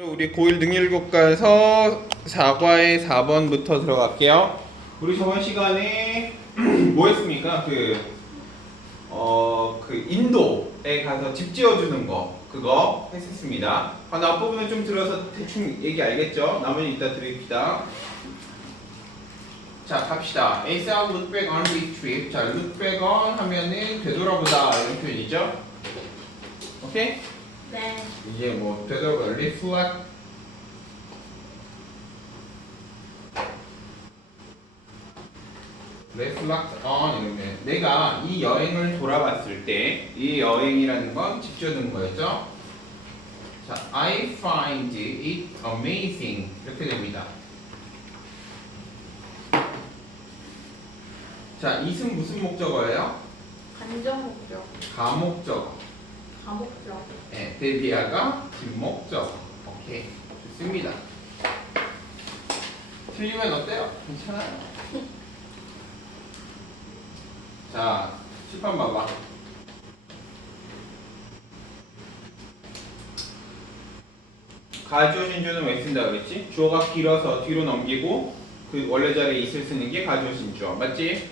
우리 고1 능률교과에서 4과의 4번부터 들어갈게요. 우리 저번 시간에 뭐 했습니까? 그, 어, 그 인도에 가서 집 지어주는 거, 그거 했었습니다. 아, 나 앞부분은 좀 들어서 대충 얘기 알겠죠? 나머지 이따 드립니다. 자, 갑시다. ASAP look back on the trip. 자, look back on 하면은 되돌아보다 이런 표현이죠? 오케이? 네. 이게 뭐 되돌아보다 reflect reflect on 이러면 내가 이 여행을 돌아봤을 때 이 여행이라는 건 집중하는 거였죠. 자, I find it amazing 이렇게 됩니다. 자, 이승 무슨 목적어예요? 간정 목적, 가목적 어. 가목적. 네, 데비아가 뒷목적. 오케이. 좋습니다. 틀리면 어때요? 괜찮아요. 자, 칠판 봐봐. 가주어 신주는 왜 쓴다 그랬지? 주어가 길어서 뒤로 넘기고 그 원래 자리에 있을 쓰는 게 가주어 신주어. 맞지?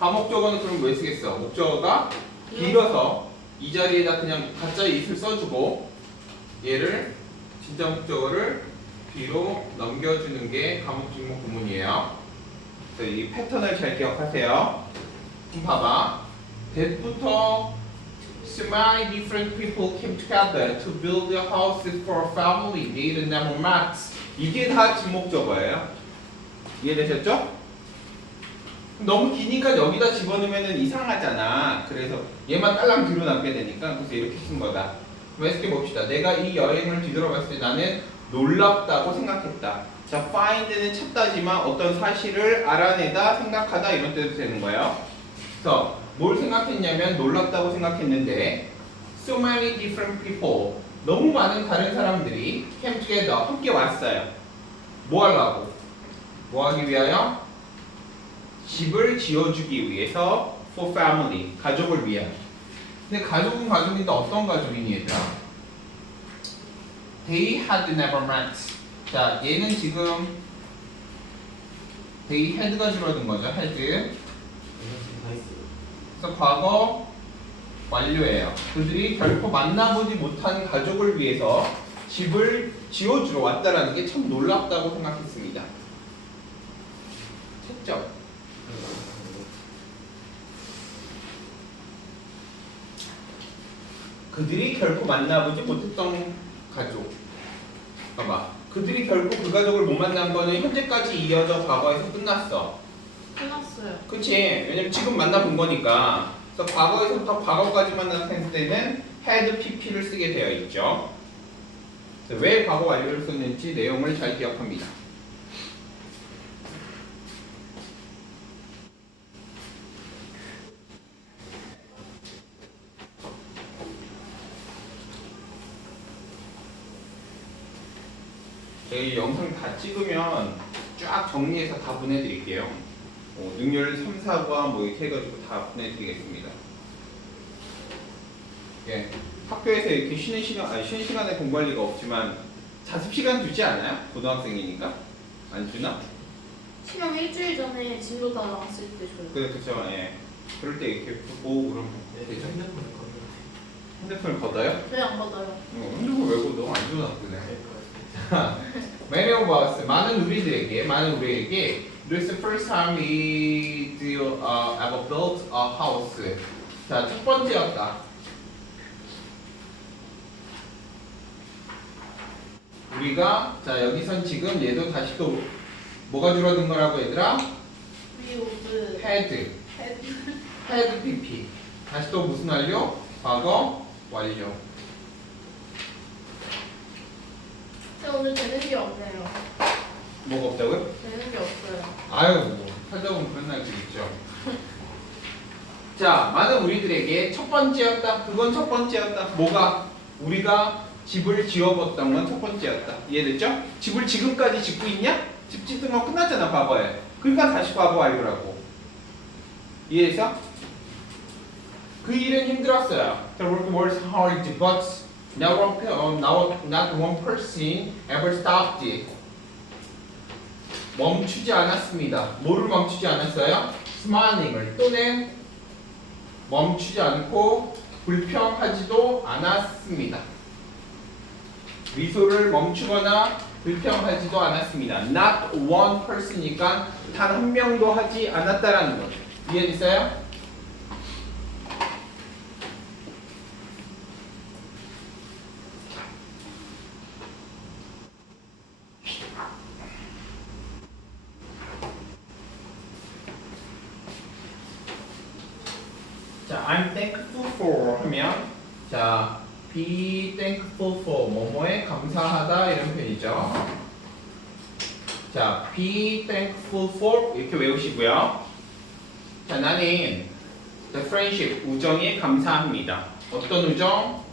가목적어는 그럼 왜 쓰겠어? 목적어가 길어서 이 자리에다 그냥 가짜 it을 써주고 얘를 진짜 목적어를 뒤로 넘겨주는 게 과목 직목 구문이에요. 그래서 이 패턴을 잘 기억하세요. 그럼 봐봐. that부터 so many different people came together to build a house for a family. They didn't have max. 이게 다 진목적어예요. 이해되셨죠? 너무 기니까 여기다 집어넣으면 이상하잖아. 그래서 얘만 딸랑 뒤로 남게 되니까 그래서 이렇게 쓴 거다. 해석해 봅시다. 내가 이 여행을 뒤돌아봤을 때 나는 놀랍다고 생각했다. 자, find는 찾다지만 어떤 사실을 알아내다, 생각하다 이런 뜻도 되는 거예요. 그래서 뭘 생각했냐면 놀랍다고 생각했는데 so many different people 너무 많은 다른 사람들이 came together 함께 왔어요. 뭐 하려고? 뭐 하기 위하여? 집을 지어주기 위해서 for family 가족을 위한. 근데 가족은 가족인데 어떤 가족이니 얘들아? They had never met. 자 얘는 지금 they had가 줄어든 거죠 had. 그래서 과거 완료예요. 그들이 결코 만나보지 못한 가족을 위해서 집을 지어주러 왔다라는 게 참 놀랍다고 생각했습니다 그들이 결코 만나보지 못했던 가족. 봐봐. 그들이 결코 그 가족을 못 만난 거는 현재까지 이어져 과거에서 끝났어. 끝났어요. 그치? 왜냐면 지금 만나본 거니까. 그래서 과거에서부터 과거까지만 나타낼 때는 had pp를 쓰게 되어 있죠. 왜 과거 완료를 썼는지 내용을 잘 기억합니다. 저희 영상 다 찍으면 쫙 정리해서 다 보내드릴게요. 어, 능률 3, 4과 뭐 이렇게 해가지고 다 보내드리겠습니다. 예, 학교에서 이렇게 쉬는 시간, 아니 쉬는 시간에 공부할 리가 없지만 자습 시간 주지 않아요? 고등학생이니까 안 주나? 시험 일주일 전에 진도 다 나왔을 때 줘요. 그래 그쵸, 예. 그럴 때 이렇게 보고 그러면 되죠. 핸드폰을 걷어요? 저희 안 받아요. 어, 핸드폰 왜 걷어? 안 좋은 학교네. Many of us, 많은 우리들에게, 많은 우리에게 This is the first time we do, uh, ever built a house. 자, 첫 번째였다. 우리가 자 여기선 지금 얘도 다시 또 뭐가 줄어든 거라고 얘들아? 오드 had, 헤드. had pp. 다시 또 무슨 완료? 과거 완료. 저 오늘 되는 게 없네요. 뭐가 없다고요? 되는 게 없어요. 아유, 뭐, 살다 보면 그런 날도 있죠. 자, 많은 우리들에게 첫 번째였다. 그건 첫 번째였다. 뭐가? 우리가 집을 지어봤던 건 첫 번째였다. 이해됐죠? 집을 지금까지 짓고 있냐? 집 짓는 거 끝났잖아, 과거에. 그러니까 다시 과거 완료라고. 이해했어? 그 일은 힘들었어요. The work was hard, but Not one, uh, not, not one person ever stopped it. 멈추지 않았습니다. 뭐를 멈추지 않았어요? smiling을 또는 멈추지 않고 불평하지도 않았습니다. 미소를 멈추거나 불평하지도 않았습니다. Not one person이니까 단 한 명도 하지 않았다라는 거죠. 이해됐어요? I'm thankful for 하면 자, be thankful for 뭐뭐에 감사하다 이런 표현이죠. 자, be thankful for 이렇게 외우시고요. 자, 나는 the friendship 우정에 감사합니다. 어떤 우정?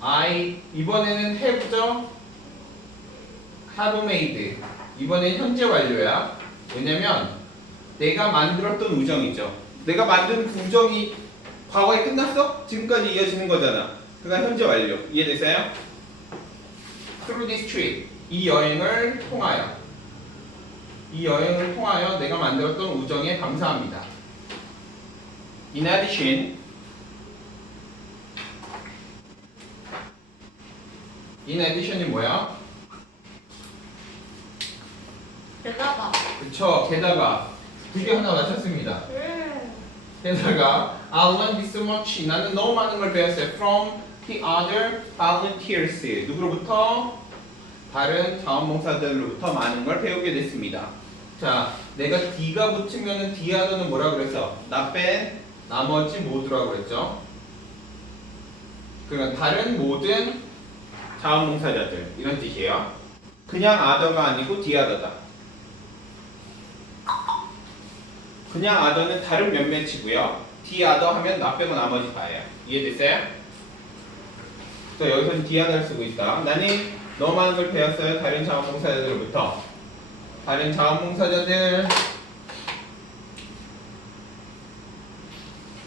I 이번에는 have죠. have made 이번엔 현재 완료야. 왜냐면 내가 만들었던 우정이죠. 내가 만든 그 우정이 과거에 끝났어? 지금까지 이어지는 거잖아. 그러니까 현재 완료. 이해되세요? Through this trip 이 여행을 통하여 이 여행을 통하여 내가 만들었던 우정에 감사합니다. In addition, in addition이 뭐야? 게다가 그쵸. 게다가 두개 하나 맞췄습니다. 음. 게다가 I learned this much. 나는 너무 많은 걸 배웠어요. From the other volunteers. 누구로부터? 다른 자원봉사자들로부터 많은 걸 배우게 됐습니다. 자, 내가 D가 붙으면은 D 하더는 뭐라 그랬어? 나뺀 나머지 모두라고 그랬죠. 그러니까 다른 모든 자원봉사자들 이런 뜻이에요. 그냥 아더가 아니고 D 하더다. 그냥 아더는 다른 몇몇이고요. D 아더 하면 나 빼고 나머지 다예요. 이해됐어요? 또 여기서는 D 아더를 쓰고 있다. 나는 많은 걸 배웠어요. 다른 자원봉사자들로부터. 다른 자원봉사자들.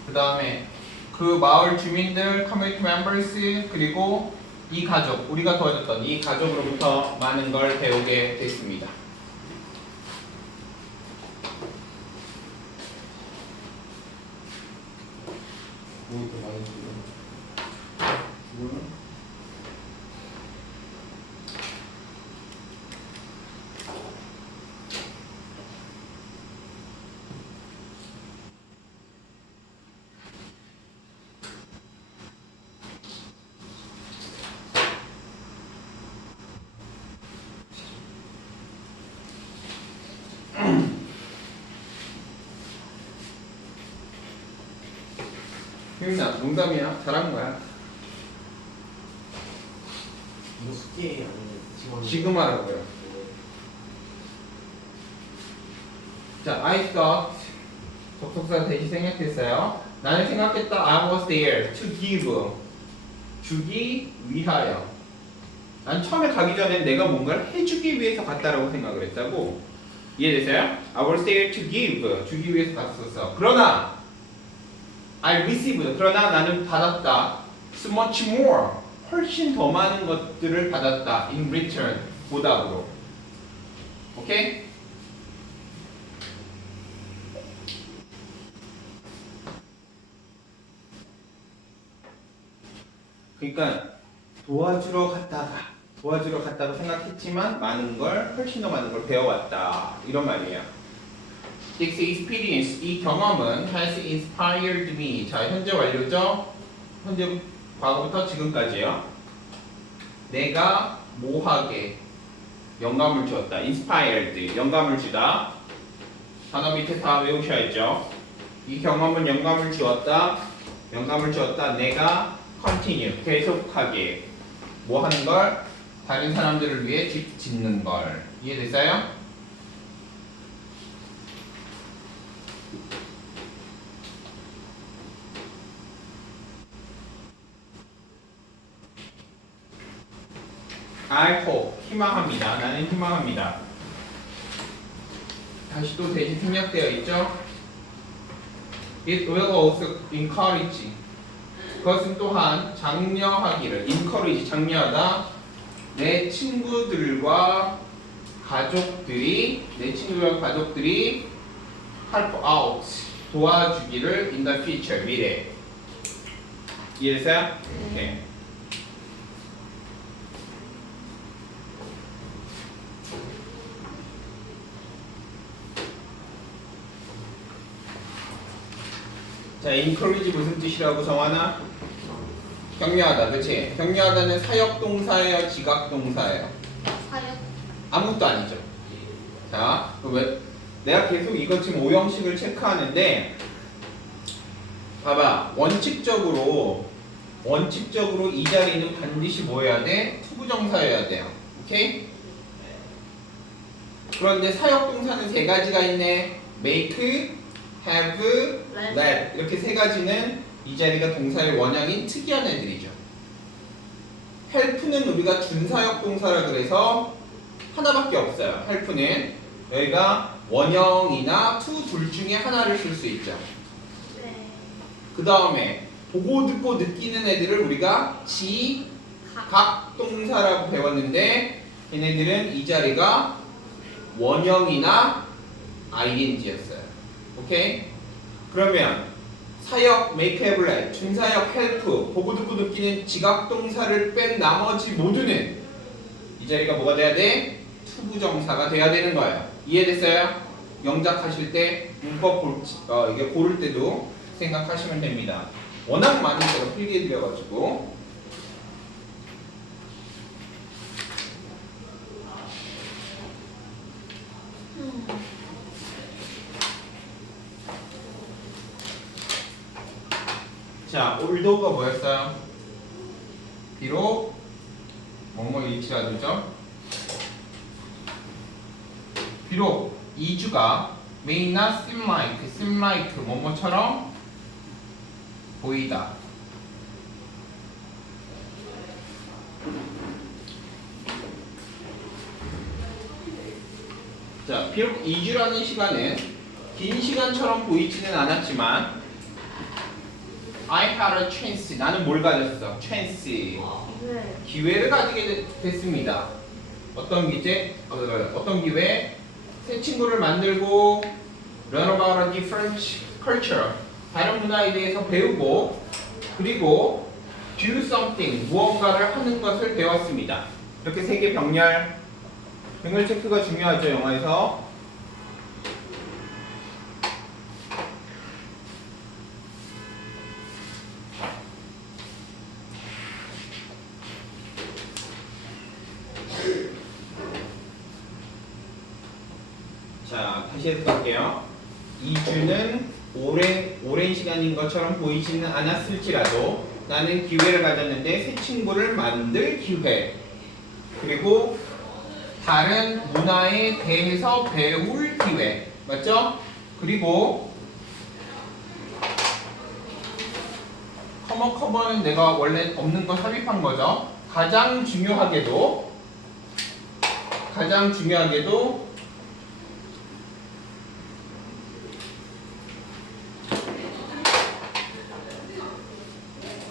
그 다음에 그 마을 주민들, 커뮤니티 멤버스 그리고 이 가족, 우리가 도와줬던 이 가족으로부터 많은 걸 배우게 됐습니다. 효민아, 농담이야. 잘한 거야. 이거 숙제 아니면 지금 지금 하라고요. 자, I thought 접속사 대시 생각했어요. 나는 생각했다. I was there to give 주기 위하여. 난 처음에 가기 전에 내가 뭔가를 해주기 위해서 갔다라고 생각을 했다고. 이해되세요? I was there to give 주기 위해서 갔었어. 그러나 I received 그러나 나는 받았다. So much more 훨씬 더 많은 것들을 받았다. In return 보답으로. 오케이? 그러니까 도와주러 갔다가 도와주러 갔다고 생각했지만 많은 걸 훨씬 더 많은 걸 배워왔다 이런 말이에요. This experience 이 경험은 has inspired me. 자 현재 완료죠? 현재 과거부터 지금까지요. 내가 뭐하게 영감을 주었다. inspired 영감을 주다. 단어 밑에 다 외우셔야죠. 이 경험은 영감을 주었다. 영감을 주었다. 내가 continue 계속하게 뭐 하는 걸 다른 사람들을 위해 집 짓는 걸 이해됐어요? I hope 희망합니다. 나는 희망합니다. 다시 또 대신 생략되어 있죠. It will also encourage 그것은 또한 장려하기를 encourage 장려하다 내 친구들과 가족들이 내 친구들과 가족들이 help out 도와주기를 in the future 미래 이해됐어요? 오 자, encourage 무슨 뜻이라고 정하나? 격려하다, 그렇지? 격려하다는 사역 동사예요, 지각 동사예요. 사역. 아무것도 아니죠. 자, 왜 내가 계속 이거 지금 오형식을 체크하는데 봐봐 원칙적으로 원칙적으로 이 자리는 반드시 뭐 해야 돼? 투부정사여야 돼요. 오케이? 그런데 사역동사는 세 가지가 있네. make, have, Let. let 이렇게 세 가지는 이 자리가 동사의 원형인 특이한 애들이죠. help는 우리가 준사역 동사라 그래서 하나밖에 없어요. help는 여기가 원형이나 to 둘 중에 하나를 쓸 수 있죠. 네. 그 다음에 보고 듣고 느끼는 애들을 우리가 각. 지각 동사라고 배웠는데 얘네들은 이 자리가 원형이나 ing였어요. 오케이? 그러면 사역 make have let, 준사역 help, 보고 듣고 느끼는 지각 동사를 뺀 나머지 모두는 이 자리가 뭐가 돼야 돼? 투부정사가 돼야 되는 거예요. 이해됐어요? 영작하실 때 문법 볼, 어, 이게 고를 때도 생각하시면 됩니다. 워낙 많이 제가 필기해 드려가지고 음. 자, 올도가 뭐였어요? 비록 뭐뭐 일치라도죠. 비록 이주가 may not seem like, seem like 뭐뭐처럼 보이다. 자, 비록 2주라는 시간은 긴 시간처럼 보이지는 않았지만 I had a chance. 나는 뭘 가졌어? chance. 네. 기회를 가지게 되- 됐습니다. 어떤 기회? 어, 어떤 기회? 새 친구를 만들고 learn about a different culture. 다른 문화에 대해서 배우고 그리고 do something 무언가를 하는 것을 배웠습니다. 이렇게 세 개 병렬 병렬 체크가 중요하죠 영어에서. 자, 다시 해서 갈게요. 2주는 오랜, 오랜 시간인 것처럼 보이지는 않았을지라도 나는 기회를 가졌는데 새 친구를 만들 기회. 그리고 다른 문화에 대해서 배울 기회. 맞죠? 그리고 커머 커버는 내가 원래 없는 거 삽입한 거죠. 가장 중요하게도 가장 중요하게도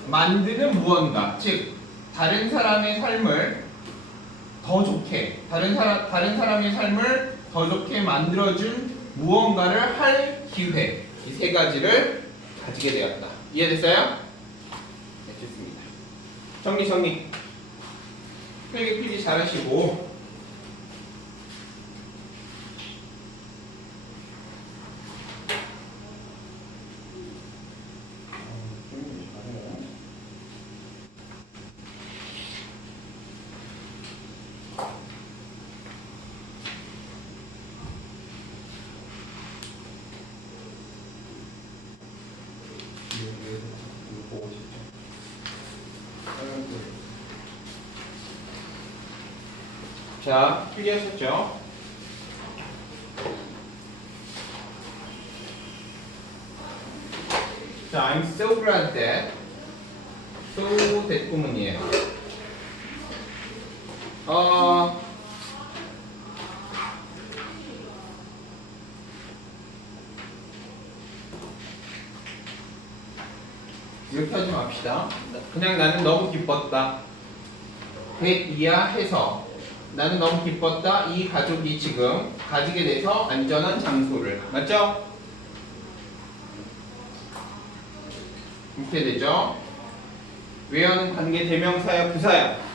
만드는 무언가, 즉 다른 사람의 삶을 더 좋게, 다른 사람 다른 사람의 삶을 더 좋게 만들어준 무언가를 할 기회 이 세 가지를 가지게 되었다. 이해됐어요? 네, 좋습니다. 정리 정리. 필기 필기 잘하시고 자 필기하셨죠? 자, I'm so glad that so 구문이에요. 어, 이렇게 하지 맙시다. 그냥 나는 너무 기뻤다. 100이야 해서 나는 너무 기뻤다. 이 가족이 지금 가지게 돼서 안전한 장소를 맞죠? 이렇게 되죠. 외어는 관계 대명사야 부사야 부사.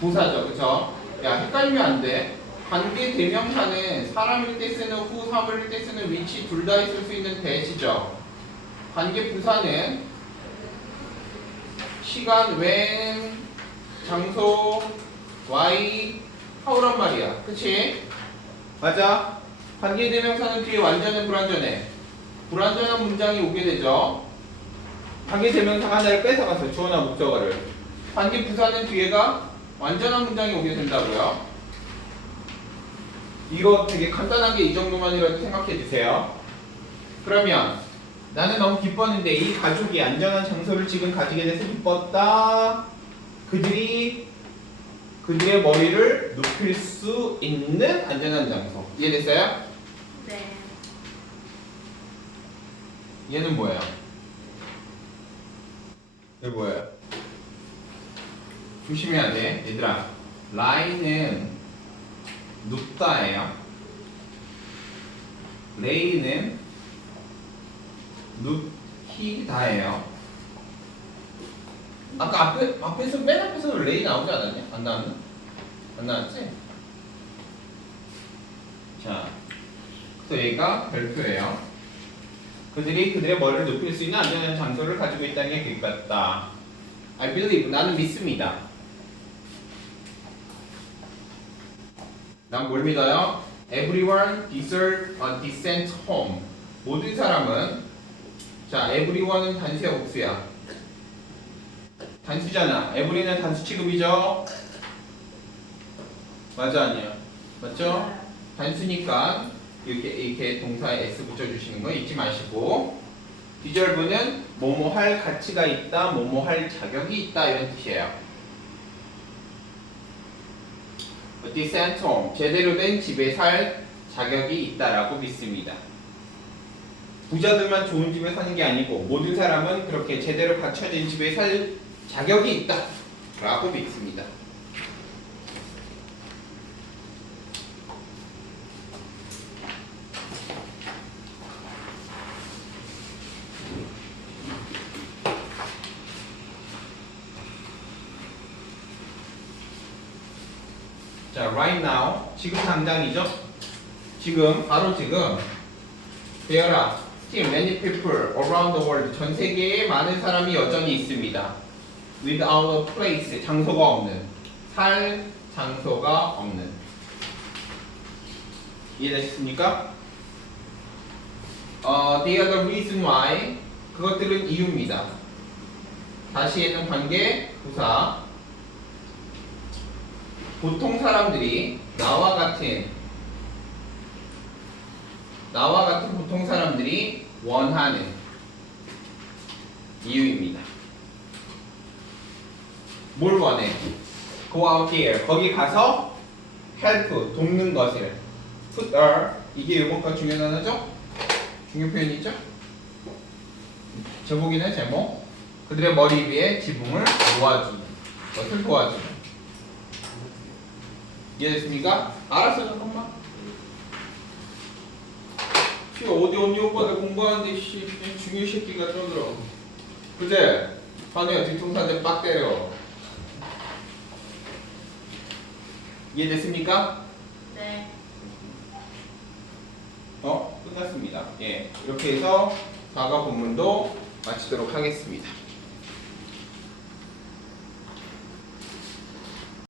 부사죠, 그쵸? 야 헷갈리면 안 돼. 관계 대명사는 사람일 때 쓰는 후, 사물일 때 쓰는 위치 둘 다 있을 수 있는 대시죠. 관계 부사는 시간 when, 장소 why, how란 말이야. 그치? 맞아. 관계 대명사는 뒤에 완전해 불완전해. 불완전한 문장이 오게 되죠. 관계 대명사 하나를 뺏어갔어. 주어나 목적어를. 관계 부사는 뒤에가 완전한 문장이 오게 된다고요. 이거 되게 간단하게 이 정도만이라도 생각해 주세요. 그러면 나는 너무 기뻤는데 이 가족이 안전한 장소를 지금 가지게 돼서 기뻤다. 그들이 그들의 머리를 눕힐 수 있는 안전한 장소. 이해됐어요? 네. 얘는 뭐예요? 얘 뭐예요? 조심해야 돼, 얘들아. 라인은 눕다예요. 레이는 눕히다예요. 아까 앞에 앞에서 맨 앞에서 레이 나오지 않았냐? 안 나왔나? 안 나왔지? 자, 그래서 얘가 별표예요. 그들이 그들의 머리를 높일 수 있는 안전한 장소를 가지고 있다는 게 그같다. I believe 나는 믿습니다. 난 뭘 믿어요? Everyone deserve a decent home. 모든 사람은 자, everyone은 단수야 복수야. 단수잖아. every는 단수 취급이죠. 맞아 아니야? 맞죠? 단수니까 이렇게 이렇게 동사에 s 붙여주시는 거 잊지 마시고 디절브는 뭐뭐 할 가치가 있다, 뭐뭐 할 자격이 있다 이런 뜻이에요. decent home 제대로 된 집에 살 자격이 있다라고 믿습니다. 부자들만 좋은 집에 사는 게 아니고 모든 사람은 그렇게 제대로 갖춰진 집에 살 자격이 있다 라고 믿습니다. 자, right now 지금 당장이죠. 지금 바로 지금 There are still many people around the world. 전 세계에 많은 사람이 여전히 있습니다. Without a place 장소가 없는 살 장소가 없는 이해되셨습니까? 어, the reason why 그것들은 이유입니다. 다시 있는 관계 부사 보통 사람들이 나와 같은 나와 같은 보통 사람들이 원하는 이유입니다. 뭘 원해? Go out there. 거기 가서 help, 돕는 것을. Put a, 이게 이번과 중요 단어죠? 중요 표현이죠? 제목이네 제목. 그들의 머리 위에 지붕을 놓아주는 것을 도와주는. 이해됐습니까? 알았어 잠깐만. 씨 어디 언니 오빠들 공부하는데 씨 중요 새끼가 떠들어. 그제? 환우야 뒤통수한테 빡 때려. 이해됐습니까? 네. 어? 끝났습니다. 예. 이렇게 해서 과거 본문도 마치도록 하겠습니다.